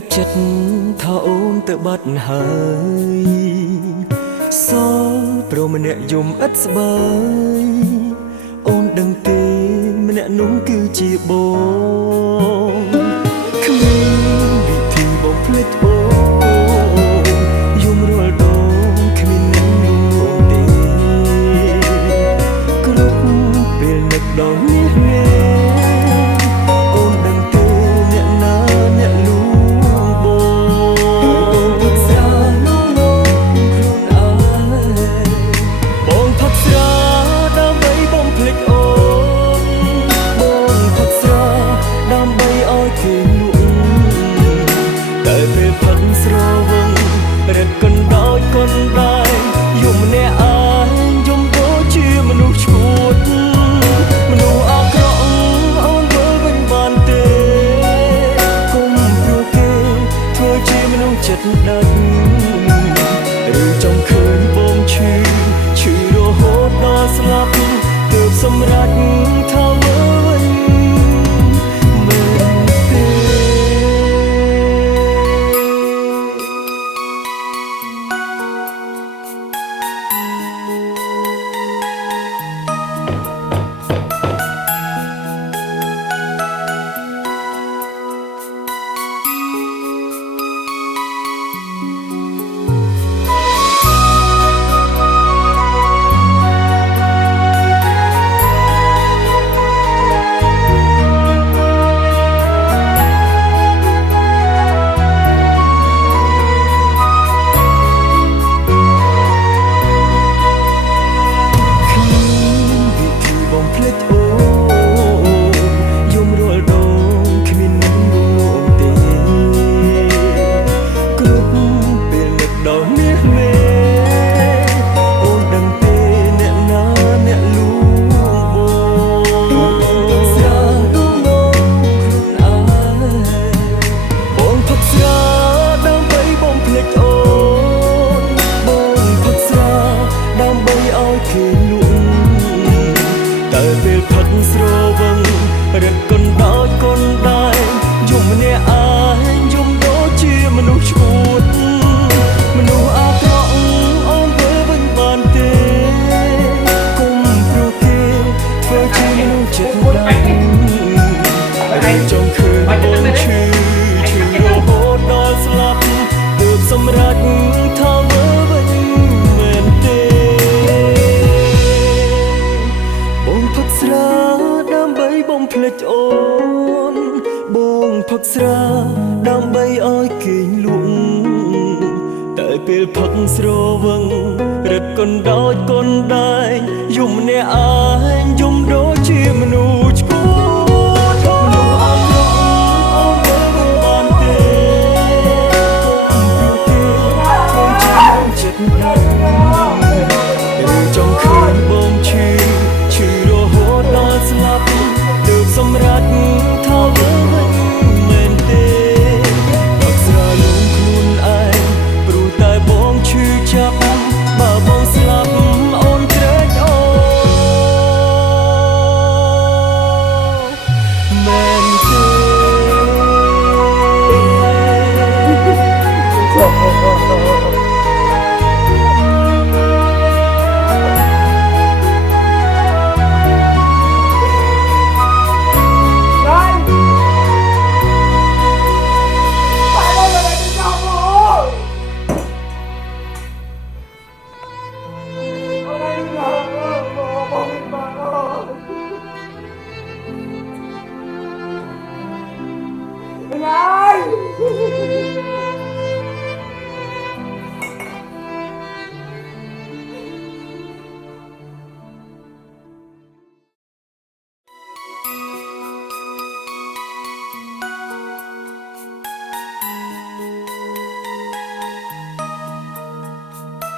บจัดถ้าโอนเตบัดหายสอโปรมเนยมอัดสบายโอนดังเตมเนนุ่งคือจีบงคมีวิธีบอกเพลิดโอยมรัวดงคมีนั้นนุ่งโอนเตกรุบเป็นนักดองเนี้ยเนี้ยโอนดังเตเนี้ยนาเนี้ยลูบงพักษาลูกน้องครูนายบงพักษาดำใบบงเพลิดโอบงพักษาดำใบอ้อยเทียนลุงแต่เป็นพันสระวังเร็ดกันได้กันได้ยมเนอายยมโดชื่อมนุษย์ชุดมนุษย์อากรองเอาเบอร์เป็นบานเตะกุมโปรเกทั่วชื่อมนุษย์จัดดัดหรือจงเคยบ่งชื่อโรโหดดอสลับเติบสำรักเท่าเมื่อเมื่อเตะ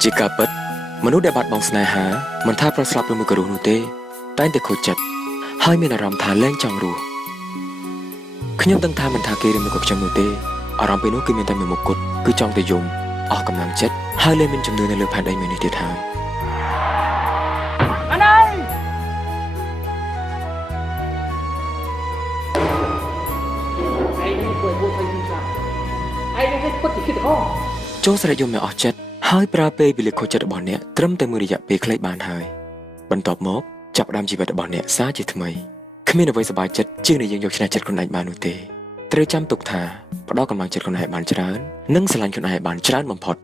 ជាការពិតមនុស្សដែលបាត់បង់ស្នេហាមិនថាប្រស្លាប់ឬមួយក៏រស់នោះទេតែងតែខូចចិត្តហើយមានអារម្មណ៍ថាលែងចង់រស់ខ្ញុំដឹងថាមិនថាគេឬមួយក៏ខ្ញុំនោះទេអារម្មណ៍ពេលនោះគឺមានតែមួយមុខគត់គឺចង់តែយំអស់កម្លាំងចិត្តហើយលែងមានជំនឿនៅលើផែនដីមួយនេះទៀតហើយអាណៃ Hãy subscribe cho kênh Ghiền Mì Gõ để không bỏ lỡ ពិតជាគិតទាំងអស់ ចូលស្រែកយំនៅអស់ចិត្តហើយប្រើពេលវេលាខូចចិត្តរបស់អ្នកត្រឹមតែមួយរយៈពេលខ្លីបានហើយបន្ទាប់មកចាប់ផ្ដើមជីវិតរបស់អ្នកសារជាថ្មីគ្មានអ្វីសប្បាយចិត្តជាងដែលយើងយកឈ្នះចិត្តខ្លួនឯងបាននោះទេត្រូវចាំទុកថាផ្ដោតកម្លាំងចិត្តខ្លួនឯងបានច្រើននិងស្រឡាញ់ខ្លួនឯងបានច្រើនបំផុត